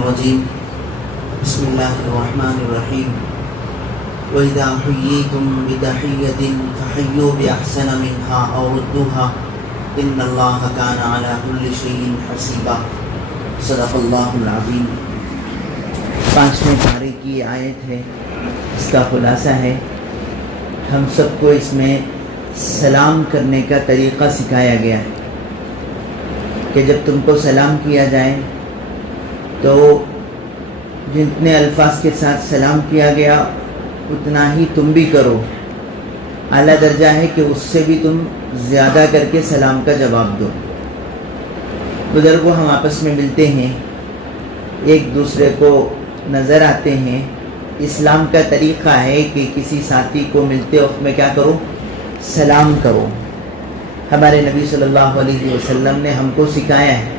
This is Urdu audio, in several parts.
الرجيم بسم الله الرحمن الرحيم وإذا حييتم بتحية فحيوا بأحسن منها أو ردوها إن الله كان على كل شيء حسيبا صدق الله العظيم۔ 5ویں پارے کی آیت ہے، اس کا خلاصہ ہے ہم سب کو اس میں سلام کرنے کا طریقہ سکھایا گیا ہے کہ جب تم کو سلام کیا جائے تو جتنے الفاظ کے ساتھ سلام کیا گیا اتنا ہی تم بھی کرو۔ اعلیٰ درجہ ہے کہ اس سے بھی تم زیادہ کر کے سلام کا جواب دو۔ بزرگوں، ہم آپس میں ملتے ہیں، ایک دوسرے کو نظر آتے ہیں۔ اسلام کا طریقہ ہے کہ کسی ساتھی کو ملتے وقت میں کیا کرو؟ سلام کرو۔ ہمارے نبی صلی اللہ علیہ وسلم نے ہم کو سکھایا ہے،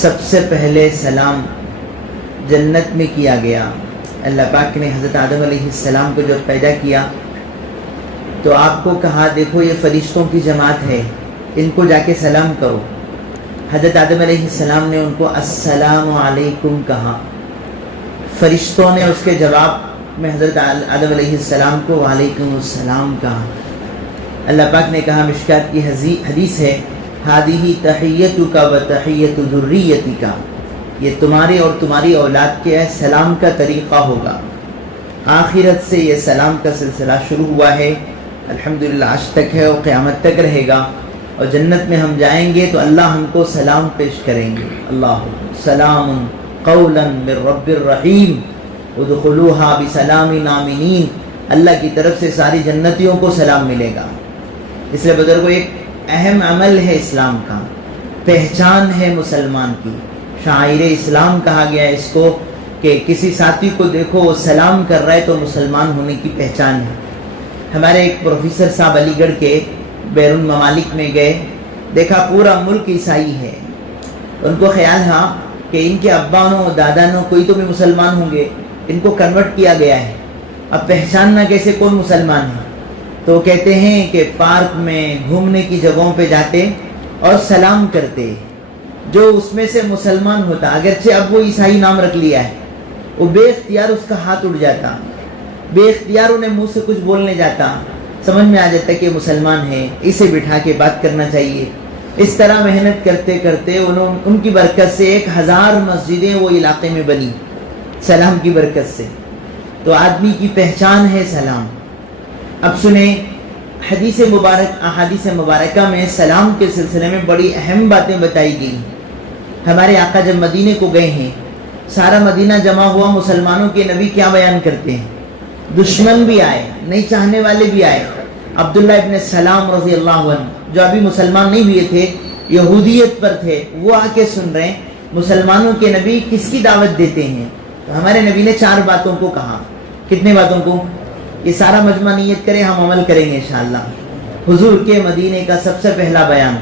سب سے پہلے سلام جنت میں کیا گیا۔ اللہ پاک نے حضرت آدم علیہ السلام کو جب پیدا کیا تو آپ کو کہا دیکھو یہ فرشتوں کی جماعت ہے، ان کو جا کے سلام کرو۔ حضرت آدم علیہ السلام نے ان کو السلام علیکم کہا، فرشتوں نے اس کے جواب میں حضرت آدم علیہ السلام کو وعلیکم السلام کہا۔ اللہ پاک نے کہا، مشکات کی حدیث ہے، ہادی تحیتک و تحیت ذریتک، یہ تمہاری اور تمہاری اولاد کے سلام کا طریقہ ہوگا۔ آخرت سے یہ سلام کا سلسلہ شروع ہوا ہے، الحمدللہ آج تک ہے اور قیامت تک رہے گا، اور جنت میں ہم جائیں گے تو اللہ ہم کو سلام پیش کریں گے۔ اللہ سلام قولا من رب الرحیم ادخلوها بسلام آمنین، اللہ کی طرف سے ساری جنتیوں کو سلام ملے گا۔ اس لیے بزرگوں، ایک اہم عمل ہے اسلام کا، پہچان ہے مسلمان کی، شاعر اسلام کہا گیا ہے اس کو، کہ کسی ساتھی کو دیکھو وہ سلام کر رہا ہے تو مسلمان ہونے کی پہچان ہے۔ ہمارے ایک پروفیسر صاحب علی گڑھ کے بیرون ممالک میں گئے، دیکھا پورا ملک عیسائی ہے، ان کو خیال تھا کہ ان کے ابانوں دادانوں کوئی تو بھی مسلمان ہوں گے، ان کو کنورٹ کیا گیا ہے، اب پہچاننا کیسے کون مسلمان ہے؟ تو کہتے ہیں کہ پارک میں گھومنے کی جگہوں پہ جاتے اور سلام کرتے، جو اس میں سے مسلمان ہوتا، اگرچہ اب وہ عیسائی نام رکھ لیا ہے، وہ بے اختیار اس کا ہاتھ اٹھ جاتا، بے اختیار انہیں منہ سے کچھ بولنے جاتا، سمجھ میں آ جاتا کہ مسلمان ہے، اسے بٹھا کے بات کرنا چاہیے۔ اس طرح محنت کرتے کرتے ان کی برکت سے 1000 مسجدیں وہ علاقے میں بنی، سلام کی برکت سے۔ تو آدمی کی پہچان ہے سلام۔ اب سنیں، احادیث مبارکہ میں سلام کے سلسلے میں بڑی اہم باتیں بتائی گئی۔ ہمارے آقا جب مدینے کو گئے ہیں، سارا مدینہ جمع ہوا، مسلمانوں کے نبی کیا بیان کرتے ہیں؟ دشمن بھی آئے، نہیں چاہنے والے بھی آئے۔ عبداللہ ابن سلام رضی اللہ عنہ، جو ابھی مسلمان نہیں ہوئے تھے، یہودیت پر تھے، وہ آ کے سن رہے ہیں مسلمانوں کے نبی کس کی دعوت دیتے ہیں۔ تو ہمارے نبی نے 4 باتوں کو کہا۔ کتنے باتوں کو؟ یہ سارا مجمع نیت کرے، ہم عمل کریں گے انشاءاللہ۔ حضور کے مدینے کا سب سے پہلا بیان،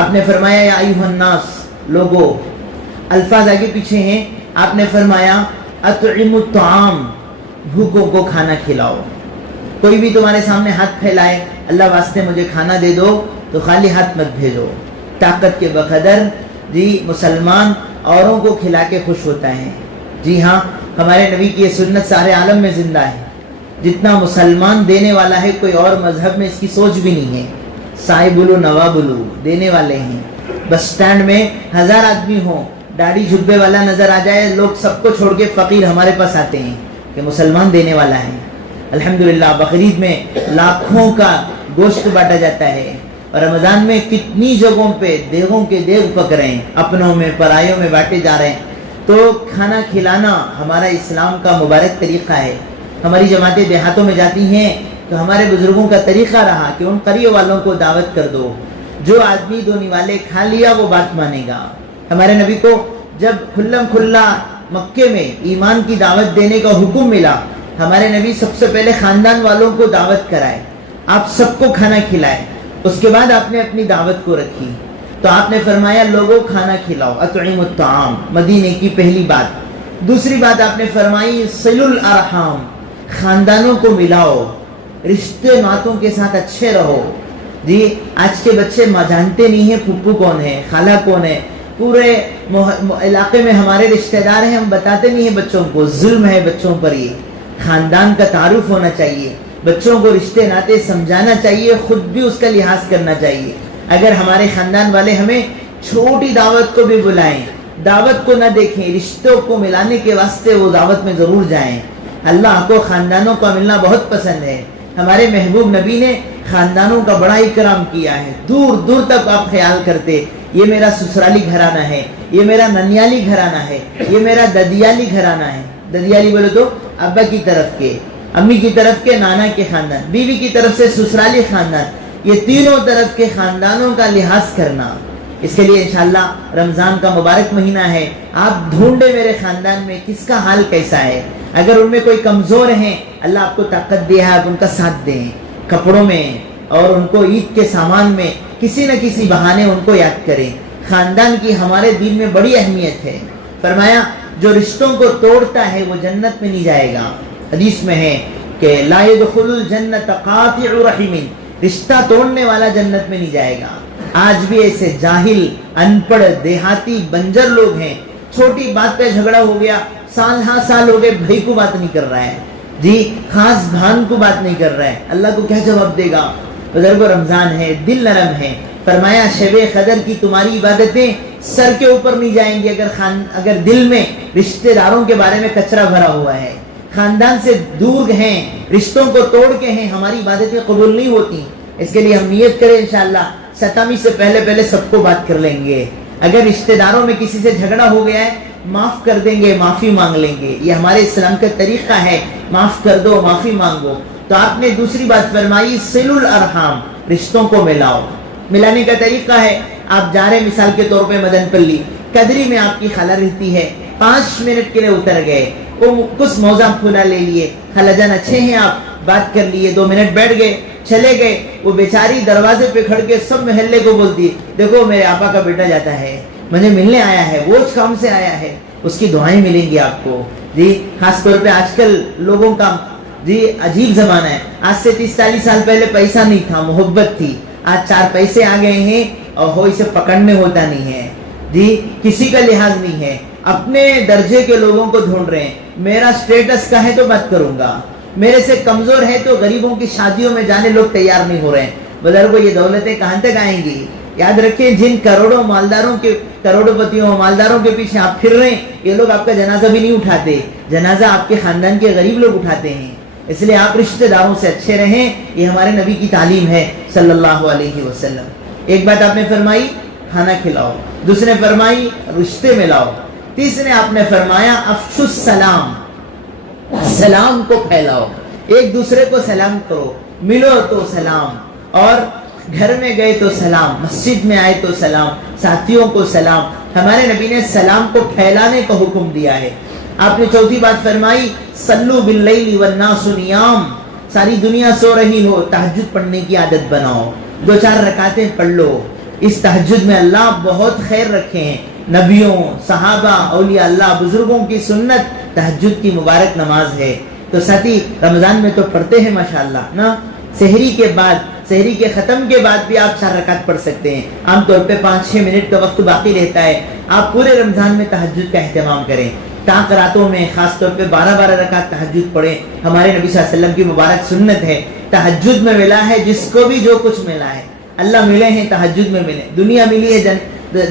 آپ نے فرمایا یا ایھا الناس، لوگو، الفاظ آگے پیچھے ہیں، آپ نے فرمایا اطعموا الطعام، بھوکوں کو کھانا کھلاؤ۔ کوئی بھی تمہارے سامنے ہاتھ پھیلائے، اللہ واسطے مجھے کھانا دے دو، تو خالی ہاتھ مت بھیجو۔ طاقت کے بقدر مسلمان اوروں کو کھلا کے خوش ہوتا ہے۔ جی ہاں، ہمارے نبی کی یہ سنت سارے عالم میں زندہ ہے۔ جتنا مسلمان دینے والا ہے، کوئی اور مذہب میں اس کی سوچ بھی نہیں ہے۔ صاحب الو نواب الو، دینے والے ہیں۔ بس سٹینڈ میں 1000 آدمی ہوں، داڑھی جھبے والا نظر آ جائے، لوگ سب کو چھوڑ کے فقیر ہمارے پاس آتے ہیں کہ مسلمان دینے والا ہے۔ الحمدللہ بقرعید میں لاکھوں کا گوشت بانٹا جاتا ہے، اور رمضان میں کتنی جگہوں پہ دیگوں کے دیگ پک رہے ہیں، اپنوں میں پرایوں میں بانٹے جا رہے ہیں۔ تو کھانا کھلانا ہمارا اسلام کا مبارک طریقہ ہے۔ ہماری جماعتیں دیہاتوں میں جاتی ہیں تو ہمارے بزرگوں کا طریقہ رہا کہ ان قریب والوں کو دعوت کر دو، جو آدمی 2 نوالے کھا لیا وہ بات مانے گا۔ ہمارے نبی کو جب کھلم کھلا مکے میں ایمان کی دعوت دینے کا حکم ملا، ہمارے نبی سب سے پہلے خاندان والوں کو دعوت کرائے، آپ سب کو کھانا کھلائے، اس کے بعد آپ نے اپنی دعوت کو رکھی۔ تو آپ نے فرمایا لوگوں کھانا کھلاؤ، اطعموا الطعام، مدینے کی پہلی بات۔ دوسری بات آپ نے فرمائی صلوا الارحام، خاندانوں کو ملاؤ، رشتے ناتوں کے ساتھ اچھے رہو۔ جی آج کے بچے جانتے نہیں ہیں پھپھو کون ہے، خالہ کون ہے، پورے علاقے میں ہمارے رشتہ دار ہیں، ہم بتاتے نہیں ہیں بچوں کو، ظلم ہے بچوں پر۔ یہ خاندان کا تعارف ہونا چاہیے، بچوں کو رشتے ناطے سمجھانا چاہیے، خود بھی اس کا لحاظ کرنا چاہیے۔ اگر ہمارے خاندان والے ہمیں چھوٹی دعوت کو بھی بلائیں، دعوت کو نہ دیکھیں، رشتوں کو ملانے کے واسطے وہ دعوت میں ضرور جائیں۔ اللہ کو خاندانوں کا ملنا بہت پسند ہے۔ ہمارے محبوب نبی نے خاندانوں کا بڑا اکرام کیا ہے، دور دور تک آپ خیال کرتے، یہ میرا سسرالی گھرانہ ہے، یہ میرا ننیالی گھرانہ ہے، یہ میرا ددیالی گھرانہ ہے۔ ددیالی بولے تو ابا کی طرف کے، امی کی طرف کے نانا کے خاندان، بیوی کی طرف سے سسرالی خاندان، یہ تینوں طرف کے خاندانوں کا لحاظ کرنا۔ اس کے لیے انشاءاللہ رمضان کا مبارک مہینہ ہے، آپ ڈھونڈے میرے خاندان میں کس کا حال کیسا ہے۔ اگر ان میں کوئی کمزور ہیں، اللہ آپ کو طاقت دیا ہے، آپ ان کا ساتھ دیں، کپڑوں میں اور ان کو عید کے سامان میں کسی نہ کسی بہانے ان کو یاد کریں۔ خاندان کی ہمارے دین میں بڑی اہمیت ہے۔ فرمایا جو رشتوں کو توڑتا ہے وہ جنت میں نہیں جائے گا۔ حدیث میں ہے کہ لا يدخل الجنت قاطع رحم، رشتہ توڑنے والا جنت میں نہیں جائے گا۔ آج بھی ایسے جاہل، ان پڑھ، دیہاتی، بنجر لوگ ہیں، چھوٹی بات پہ جھگڑا ہو گیا، سال ہاں سال ہو گئے، بھائی کو بات نہیں کر رہا ہے جی، خاص بھان کو بات نہیں کر رہا ہے، اللہ کو کیا جواب دے گا؟ بزرگو رمضان ہے، دل نرم ہے۔ فرمایا شب قدر کی تمہاری عبادتیں سر کے اوپر نہیں جائیں گی اگر دل میں رشتہ داروں کے بارے میں کچرا بھرا ہوا ہے، خاندان سے دور ہیں، رشتوں کو توڑ کے ہیں، ہماری عبادتیں قبول نہیں ہوتی۔ اس کے لیے ہم نیت کریں انشاءاللہ 27 سے پہلے سب کو بات کر لیں گے۔ اگر رشتہ داروں میں کسی سے جھگڑا ہو گیا ہے، معاف کر دیں گے، معافی مانگ لیں گے، یہ ہمارے اسلام کا طریقہ ہے، معاف کر دو، معافی مانگو۔ تو آپ نے دوسری بات فرمائی صل الارحام، رشتوں کو ملاؤ۔ ملانے کا طریقہ ہے، آپ جا رہے مثال کے طور پہ مدن پلی، قدری میں آپ کی خالہ رہتی ہے، 5 منٹ کے لیے اتر گئے، وہ کچھ موزہ پھولا لے لیے، خالہ جان اچھے ہیں آپ، بات کر لیے، 2 منٹ بیٹھ گئے، چلے گئے، وہ بیچاری دروازے پہ کھڑ کے سب محلے کو بولتی دیکھو میرے آپا کا بیٹا جاتا ہے، مجھے ملنے آیا ہے، وہ اس کام سے آیا ہے، اس کی دعائیں ملیں گی آپ کو جی۔ خاص طور پہ آج کل لوگوں کا جی عجیب زمانہ ہے، آج سے 30-40 سال پہلے پیسہ نہیں تھا، محبت تھی، آج 4 پیسے آ گئے ہیں اور ہو اسے پکڑنے ہوتا نہیں ہے جی، کسی کا لحاظ نہیں ہے، اپنے درجے کے لوگوں کو ڈھونڈ رہے ہیں، میرا سٹیٹس کا ہے تو بات کروں گا، میرے سے کمزور ہے تو غریبوں کی شادیوں میں جانے لوگ تیار نہیں ہو رہے ہیں۔ بزرگوں یہ دولتیں کہاں تک آئیں گی؟ یاد رکھیں جن کروڑوں پتیوں مالداروں کے پیچھے آپ پھر رہے ہیں، یہ لوگ آپ کا جنازہ بھی نہیں اٹھاتے، جنازہ آپ کے خاندان کے غریب لوگ اٹھاتے ہیں۔ اس لیے آپ رشتہ داروں سے اچھے رہیں، یہ ہمارے نبی کی تعلیم ہے صلی اللہ علیہ وسلم۔ ایک بات آپ نے فرمائی کھانا کھلاؤ، دوسرے فرمائی رشتے ملاؤ، تیسرے آپ نے فرمایا افشوا السلام، سلام کو پھیلاؤ، ایک دوسرے کو سلام کرو، ملو تو سلام، اور گھر میں گئے تو سلام، مسجد میں آئے تو سلام، ساتھیوں کو سلام۔ ہمارے نبی نے سلام کو پھیلانے کا حکم دیا ہے۔ آپ نے چوتھی بات فرمائی صلو باللیل والناس نیام، ساری دنیا سو رہی ہو، تہجد پڑھنے کی عادت بناؤ، 2-4 رکعتیں پڑھ لو۔ اس تہجد میں اللہ بہت خیر رکھے ہیں، نبیوں، صحابہ، اولیاء اللہ، بزرگوں کی سنت تہجد کی مبارک نماز ہے۔ تو ساتھی رمضان میں تو پڑھتے ہیں ماشاءاللہ نا، سحری کے بعد، سحری کے ختم کے بعد بھی آپ 4 رکعت پڑھ سکتے ہیں، عام طور پہ 5-6 منٹ کا وقت باقی رہتا ہے۔ آپ پورے رمضان میں تہجد کا اہتمام کریں، تاک راتوں میں خاص طور پہ 12 رکعت تہجد پڑھیں، ہمارے نبی صلی اللہ علیہ وسلم کی مبارک سنت ہے۔ تہجد میں ملا ہے جس کو بھی جو کچھ ملا ہے، اللہ ملے ہیں تہجد میں ملے، دنیا ملی ہے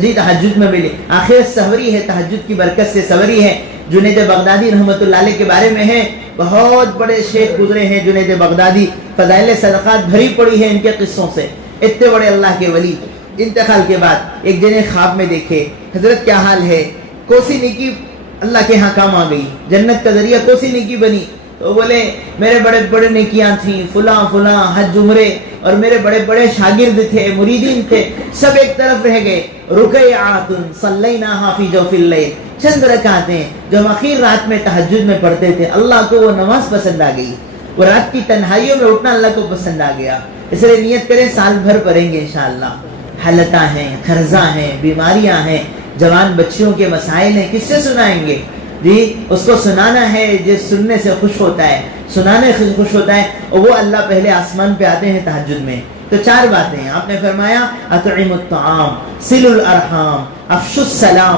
جی تہجد میں ملے، آخرت سوری ہے، تہجد کی برکت سے سوری ہے۔ جنید بغدادی رحمۃ اللہ علیہ کے بارے میں ہے، بہت بڑے شیخ گزرے ہیں جنید بغدادی، فضائل صدقات بھری پڑی ہے ان کے قصوں سے، اتنے بڑے اللہ کے ولی۔ انتقال کے بعد ایک جنے خواب میں دیکھے حضرت کیا حال ہے، کوسی نیکی اللہ کے ہاں کام آ گئی، جنت کا ذریعہ کوسی نیکی بنی، تو بولے میرے بڑے بڑے نیکیاں تھیں، فلاں فلاں حج عمرے، اور میرے بڑے بڑے شاگرد تھے، مریدین تھے، سب ایک طرف رہ گئے، رکعات صلیناها فی جوف اللیل، چند رکعتیں جو ہم اخیر رات میں تہجد میں پڑھتے تھے، اللہ کو وہ نماز پسند آ گئی، وہ رات کی تنہائیوں میں اٹھنا اللہ کو پسند آ گیا۔ اس لیے نیت کریں سال بھر پڑھیں گے انشاءاللہ۔ حالتاں ہیں، قرضہ ہیں، بیماریاں ہیں، جوان بچیوں کے مسائل ہیں، کس سے سنائیں گے جی؟ اس کو سنانا ہے جس سننے سے خوش ہوتا ہے، سنانے سے خوش ہوتا ہے، اور وہ اللہ پہلے آسمان پہ آتے ہیں تہجد میں۔ تو 4 باتیں آپ نے فرمایا اطعموا الطعام، صلوا الارحام، افشوا السلام،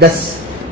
10।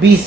20।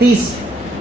30।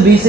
20,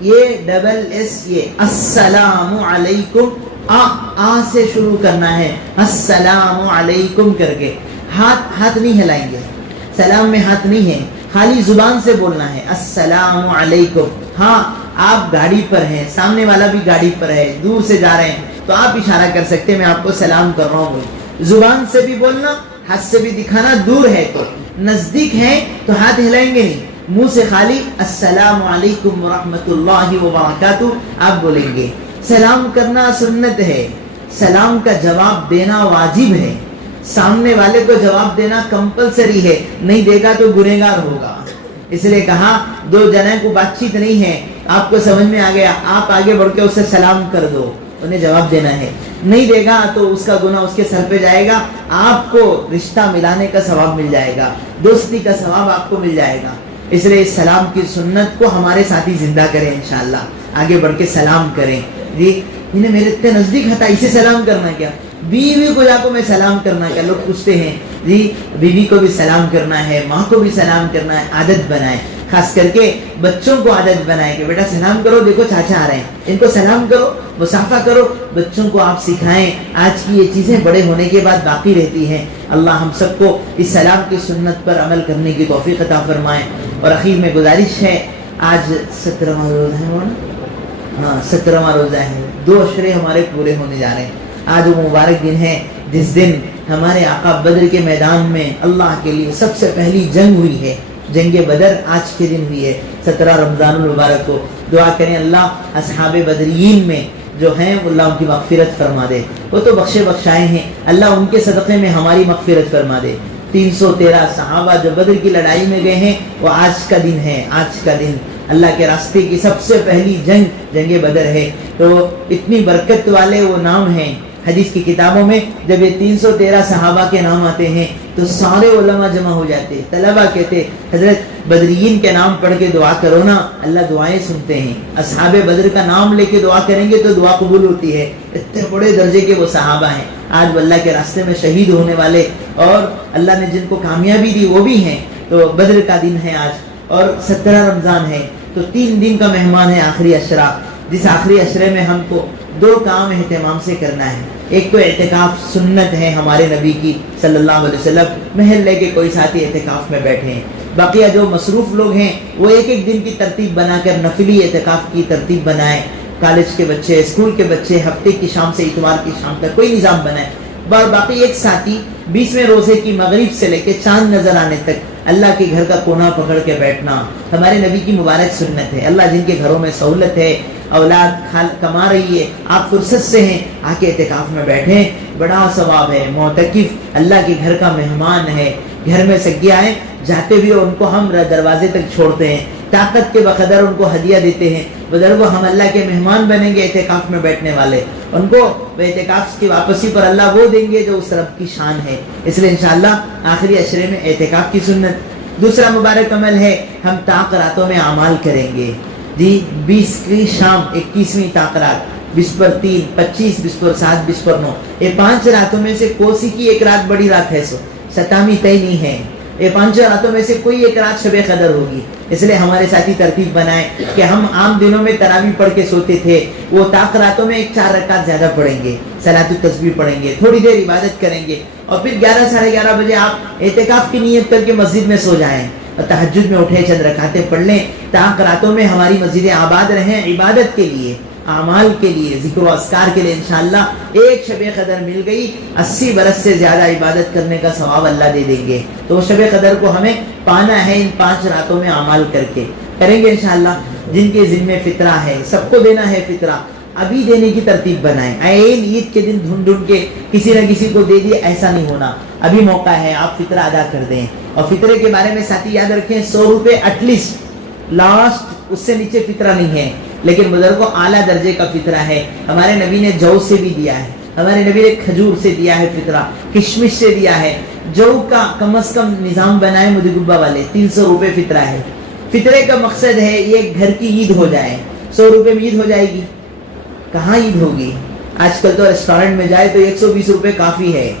یہ ڈبل ایس یہ السلام علیکم آ سے شروع کرنا ہے السلام علیکم کر کے ہاتھ نہیں ہلائیں گے سلام میں ہاتھ نہیں ہے خالی زبان سے بولنا ہے السلام علیکم ہاں آپ گاڑی پر ہیں سامنے والا بھی گاڑی پر ہے دور سے جا رہے ہیں تو آپ اشارہ کر سکتے ہیں میں آپ کو سلام کر رہا ہوں زبان سے بھی بولنا ہاتھ سے بھی دکھانا دور ہے تو نزدیک ہے تو ہاتھ ہلائیں گے نہیں منہ سے خالی السلام علیکم ورحمۃ اللہ وبرکاتہ آپ بولیں گے سلام کرنا سنت ہے سلام کا جواب دینا واجب ہے سامنے والے کو جواب دینا کمپلسری ہے نہیں دے گا تو گنہگار ہوگا اس لیے کہا دو جنے کو بات چیت نہیں ہے آپ کو سمجھ میں آ گیا آپ آگے بڑھ کے اسے سلام کر دو انہیں جواب دینا ہے نہیں دے گا تو اس کا گناہ اس کے سر پہ جائے گا آپ کو رشتہ ملانے کا ثواب مل جائے گا دوستی کا ثواب آپ کو مل جائے گا اس لیے اس سلام کی سنت کو ہمارے ساتھی زندہ کریں انشاءاللہ آگے بڑھ کے سلام کریں جی انہیں میرے اتنے نزدیک ہتا اسے سلام کرنا کیا بیوی کو جا کو میں سلام کرنا کیا لوگ پوچھتے ہیں جی بیوی کو بھی سلام کرنا ہے ماں کو بھی سلام کرنا ہے عادت بنائے خاص کر کے بچوں کو عادت بنائے کہ بیٹا سلام کرو دیکھو چاچا آ رہے ہیں ان کو سلام کرو مصافحہ کرو بچوں کو آپ سکھائیں آج کی یہ چیزیں بڑے ہونے کے بعد باقی رہتی ہیں اللہ ہم سب کو اس سلام کی سنت پر عمل کرنے کی توفیق عطا فرمائے اور اخیر میں گزارش ہے آج 17واں روزہ ہے ہاں 17واں روزہ ہے 2 عشرے ہمارے پورے ہونے جا رہے ہیں آج وہ مبارک دن ہے جس دن ہمارے آقا بدر کے میدان میں اللہ کے لیے سب سے پہلی جنگ ہوئی ہے جنگ بدر آج کے دن ہوئی ہے 17 رمضان المبارک کو دعا کریں اللہ اصحاب بدریین میں جو ہیں اللہ ان کی مغفرت فرما دے وہ تو بخشے بخشائے ہیں اللہ ان کے صدقے میں ہماری مغفرت فرما دے 313 صحابہ جو بدر کی لڑائی میں گئے ہیں وہ آج کا دن ہے آج کا دن اللہ کے راستے کی سب سے پہلی جنگ بدر ہے تو اتنی برکت والے وہ نام ہیں حدیث کی کتابوں میں جب یہ 313 صحابہ کے نام آتے ہیں تو سارے علماء جمع ہو جاتے طلبہ کہتے حضرت بدریین کے نام پڑھ کے دعا کرو نا اللہ دعائیں سنتے ہیں اصحاب بدر کا نام لے کے دعا کریں گے تو دعا قبول ہوتی ہے اتنے بڑے درجے کے وہ صحابہ ہیں آج وہ اللہ کے راستے میں شہید ہونے والے اور اللہ نے جن کو کامیابی دی وہ بھی ہیں تو بدر کا دن ہے آج اور 17 رمضان ہے تو 3 دن کا مہمان ہے آخری عشرہ جس آخری عشرے میں ہم کو 2 کام اہتمام سے کرنا ہے ایک تو اعتکاف سنت ہے ہمارے نبی کی صلی اللہ علیہ وسلم محلے کے کوئی ساتھی اعتکاف میں بیٹھے ہیں بقیہ جو مصروف لوگ ہیں وہ ایک دن کی ترتیب بنا کر نفلی اعتکاف کی ترتیب بنائیں کالج کے بچے اسکول کے بچے ہفتے کی شام سے اتوار کی شام تک کوئی نظام بنائے باقی ایک ساتھی 20ویں روزے کی مغرب سے لے کے چاند نظر آنے تک اللہ کے گھر کا کونا پکڑ کے بیٹھنا ہمارے نبی کی مبارک سنت ہے اللہ جن کے گھروں میں سہولت ہے اولاد کما رہی ہے آپ فرصت سے ہیں آ کے اعتکاف میں بیٹھیں بڑا ثواب ہے معتکف اللہ کے گھر کا مہمان ہے گھر میں سگے آئے جاتے بھی ان کو ہم دروازے تک چھوڑتے ہیں طاقت کے بقدر ان کو ہدیہ دیتے ہیں بزرگوں ہم اللہ کے مہمان بنیں گے اعتکاف میں بیٹھنے والے ان کو اعتکاف کی واپسی پر اللہ وہ دیں گے جو اس رب کی شان ہے اس لیے انشاءاللہ آخری عشرے میں اعتکاف کی سنت دوسرا مبارک عمل ہے ہم طاق راتوں میں اعمال کریں گے جی 20 کی شام 21ویں طاق رات 20 پر 3 25 20 پر 7 20 پر 9 یہ 5 راتوں میں سے کوسی کی ایک رات بڑی رات ہے 7ویں طے نہیں ہے یہ 5 راتوں میں سے کوئی ایک رات شب قدر ہوگی اس لیے ہمارے ساتھی ترتیب بنائیں کہ ہم عام دنوں میں تراویح پڑھ کے سوتے تھے وہ طاق راتوں میں 4 رکعت زیادہ پڑھیں گے صلاۃ التسبیح پڑھیں گے تھوڑی دیر عبادت کریں گے اور پھر 11 ساڑھے 11 بجے آپ اعتکاف کی نیت کر کے مسجد میں سو جائیں اور تہجد میں اٹھے چند رکعتیں پڑھ لیں طاق راتوں میں ہماری مسجدیں آباد رہیں عبادت کے لیے اعمال کے لیے ذکر و اذکار کے لیے انشاءاللہ ایک شب قدر مل گئی 80 برس سے زیادہ عبادت کرنے کا ثواب اللہ دے دیں گے تو شب قدر کو ہمیں پانا ہے ان 5 راتوں میں اعمال کر کے کریں گے انشاءاللہ جن کے ذمہ فطرہ ہے سب کو دینا ہے فطرہ ابھی دینے کی ترتیب بنائیں عین عید کے دن ڈھونڈ کے کسی نہ کسی کو دے دیے ایسا نہیں ہونا ابھی موقع ہے آپ فطرہ ادا کر دیں اور فطرے کے بارے میں ساتھی یاد رکھیں 100 روپے ایٹ لیسٹ لاسٹ اس سے نیچے فطرہ نہیں ہے لیکن بزرگوں اعلیٰ درجے کا فطرہ ہے ہمارے نبی نے جو سے بھی دیا ہے ہمارے نبی نے کھجور سے دیا ہے فطرہ کشمش سے دیا ہے جو کا کم از کم نظام بنائے مدی گبا والے 300 روپے فطرہ ہے فطرے کا مقصد ہے یہ گھر کی عید ہو جائے 100 روپے میں عید ہو جائے گی کہاں عید ہوگی آج کل تو ریسٹورنٹ میں جائے تو 120 روپے کافی ہے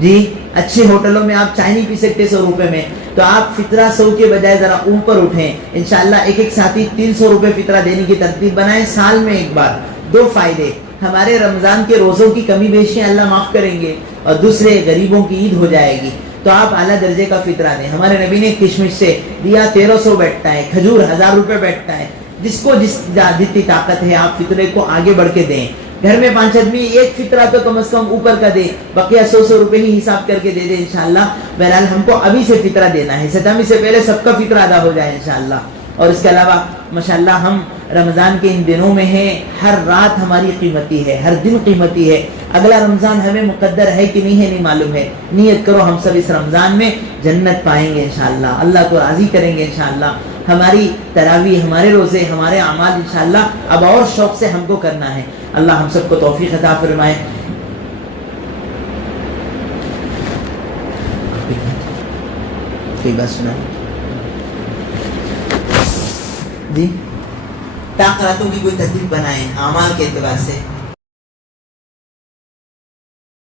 جی اچھے ہوٹلوں میں آپ چائے نہیں پی سکتے 100 روپے میں تو آپ فطرہ 100 کے بجائے ذرا اوپر اٹھیں. انشاءاللہ ایک ایک ساتھی 300 روپے فطرہ دینے کی ترتیب بنائیں سال میں ایک بار. 2 فائدے: ہمارے رمضان کے روزوں کی کمی بیشیاں اللہ معاف کریں گے، اور دوسرے غریبوں کی عید ہو جائے گی. تو آپ اعلیٰ درجے کا فطرہ دیں. ہمارے نبی نے کشمش سے دیا 1300 بیٹھتا ہے، کھجور 1000 روپے بیٹھتا ہے. جس کو جتنی طاقت ہے آپ فطرے کو آگے بڑھ کے دیں. گھر میں 5 آدمی ایک فطرہ تو کم از کم اوپر کا دے، بقیہ 100 روپے ہی حساب کر کے دے دے انشاءاللہ. بہرحال ہم کو ابھی سے فطرہ دینا ہے، ستمی سے پہلے سب کا فطرہ ادا ہو جائے انشاءاللہ. اور اس کے علاوہ ماشاءاللہ ہم رمضان کے ان دنوں میں ہیں، ہر رات ہماری قیمتی ہے، ہر دن قیمتی ہے. اگلا رمضان ہمیں مقدر ہے کہ نہیں ہے نہیں معلوم ہے. نیت کرو ہم سب اس رمضان میں جنت پائیں گے انشاءاللہ، اللہ کو راضی کریں گے انشاءاللہ. ہماری تراویح، ہمارے روزے، ہمارے اعمال انشاءاللہ اب اور شوق سے ہم کو کرنا ہے. اللہ ہم سب کو توفیق عطا فرمائے. کوئی بات سنا جی؟ تاخیراتوں کی کوئی ترتیب بنائیں اعمال کے اعتبار سے.